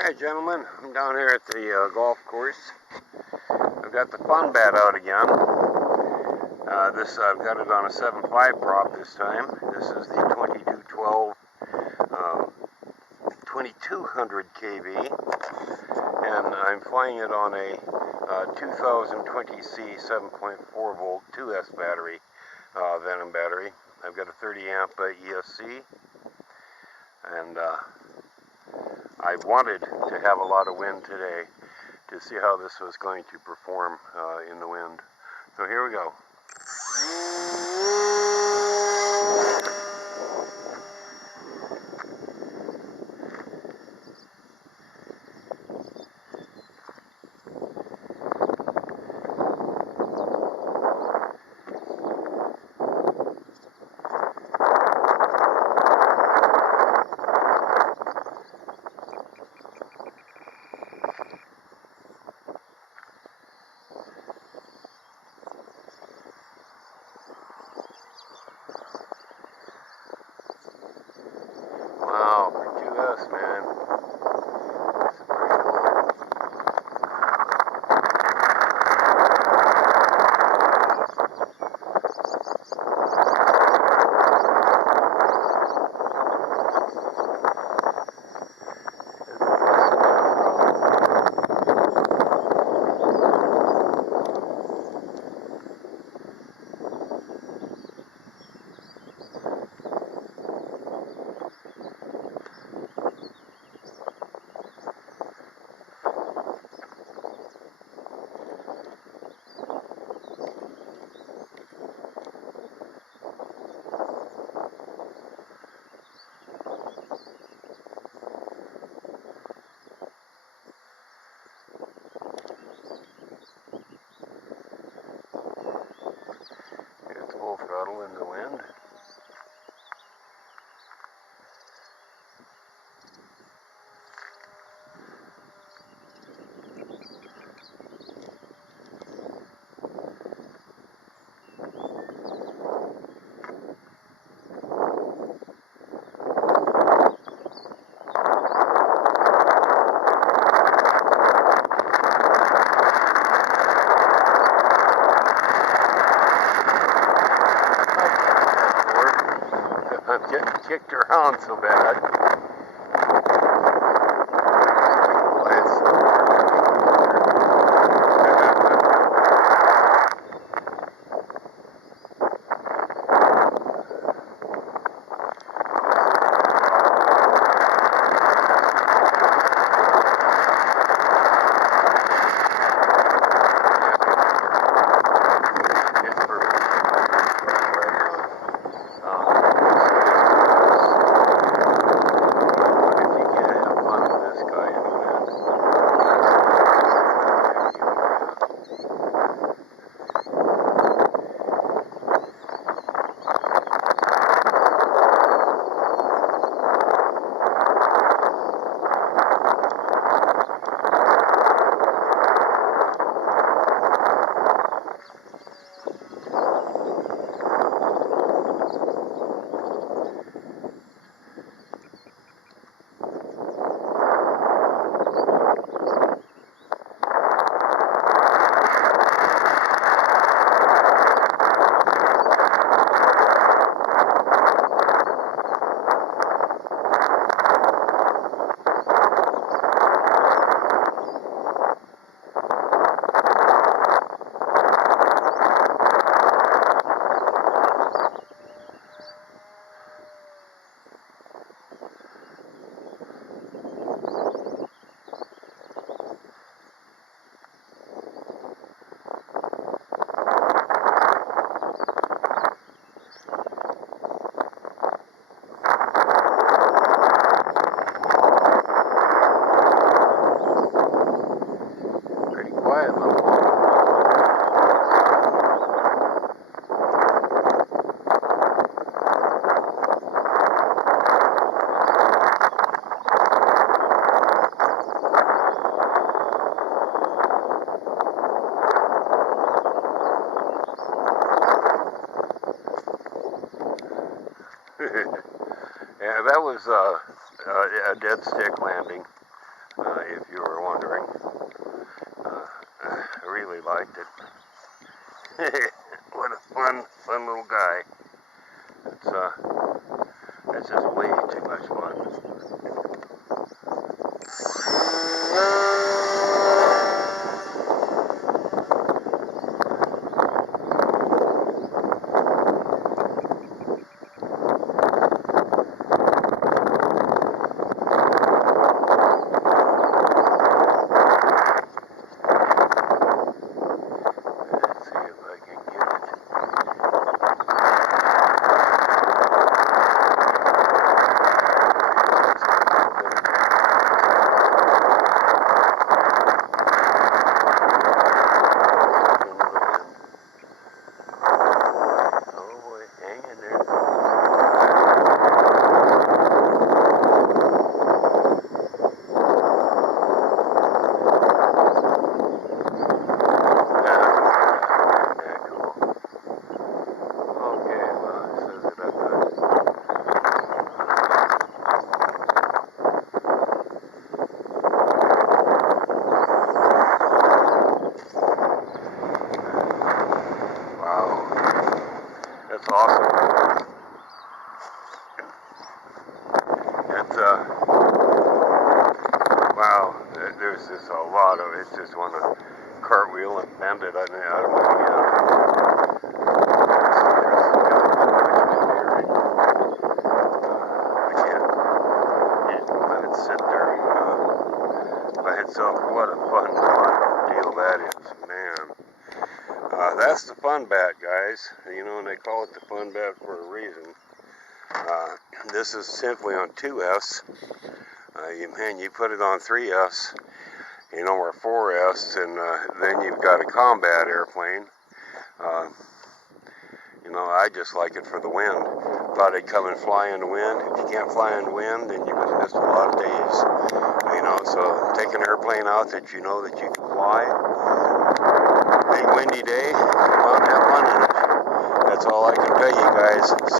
Alright gentlemen, I'm down here at the golf course. I've got the Funbat out again. I've got it on a 7.5 prop this time. This is the 2212 2200 kV, and I'm flying it on a 2020C 7.4 volt 2S battery, Venom battery. I've got a 30 amp ESC, and I wanted to have a lot of wind today to see how this was going to perform in the wind. So here we go. Wow, for 2S, man. This is pretty cool. It's full throttle in the wind. I'm getting kicked around so bad. Yeah, that was a dead stick landing. if you were wondering. I really liked it. What a fun little guy. It's just way too much fun. That's awesome. It's wow. There's just a lot of it. It's just want to cartwheel and bend it out of my hand. I can't let it sit there by itself. What a fun deal that is, man. That's the Funbat, guys. You know, and they call it the Funbat for a reason. This is simply on 2Fs. You put it on 3Fs, you know, or 4Fs, and then you've got a combat airplane. You know, I just like it for the wind. Thought I'd come and fly in the wind. If you can't fly in the wind, then you're going to miss a lot of days. You know, so take an airplane out that you know that you can fly. Big windy day, come on, have fun in it. That's all I can tell you guys.